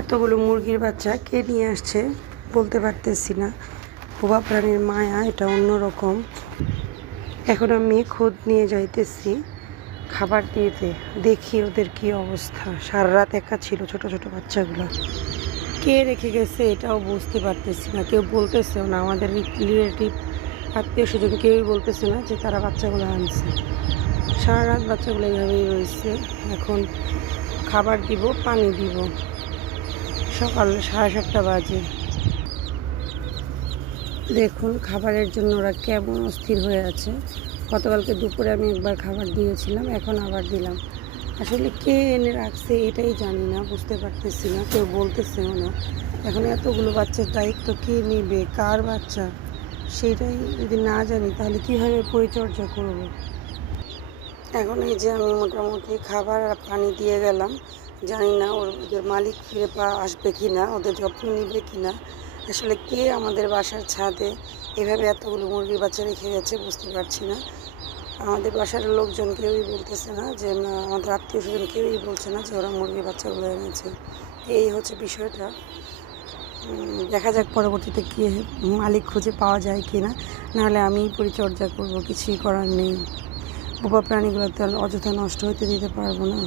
এতগুলো মুরগির বাচ্চা কে নিয়ে আসছে বলতে পারতেছি না। বোবা প্রাণীর মায়া এটা অন্যরকম। এখন আমি খোঁজ নিয়ে যাইতেছি খাবার দিতে, দেখি ওদের কি অবস্থা। সারা রাত একা ছিল ছোট ছোট বাচ্চাগুলো, কে রেখে গেছে এটাও বুঝতে পারতেছি না। কেউ বলতেছেও না, আমাদের রিলেটিভ আত্মীয় স্বজন কেউই বলতেছে না যে তারা বাচ্চাগুলো আনছে। সারা রাত বাচ্চাগুলো এইভাবেই রয়েছে। এখন খাবার দিব, পানি দিব। সকাল 7:30 বাজে। দেখুন খাবারের জন্য ওরা কেমন অস্থির হয়ে আছে। গতকালকে দুপুরে আমি একবার খাবার দিয়েছিলাম, এখন আবার দিলাম। আসলে কে এনে রাখছে এটাই জানি না, বুঝতে পারতেছি না, কেউ বলতেছেও না। এখন এতগুলো বাচ্চার দায়িত্ব কে নেবে, কার বাচ্চা সেটাই যদি না জানি তাহলে কীভাবে পরিচর্যা করব। এখন এই যে আমি মোটামুটি খাবার আর পানি দিয়ে গেলাম, জানি না ওদের মালিক ফিরে আসবে কি না, ওদের যত্ন নেবে কি না। আসলে কে আমাদের বাসার ছাদে এভাবে এতগুলো মুরগির বাচ্চা রেখে গেছে বুঝতে পারছি না। আমাদের বাসার লোকজন কেউই বলতেছে না যে, আমাদের আত্মীয় স্বজন কেউই বলছে না যে ওরা মুরগির বাচ্চাগুলো এনেছে। এই হচ্ছে বিষয়টা। দেখা যাক পরবর্তীতে কি মালিক খুঁজে পাওয়া যায় কি না, নাহলে আমিই পরিচর্যা করব, কিছুই করার নেই। বোবা প্রাণীগুলো তো অযথা নষ্ট হতে দিতে পারবো না।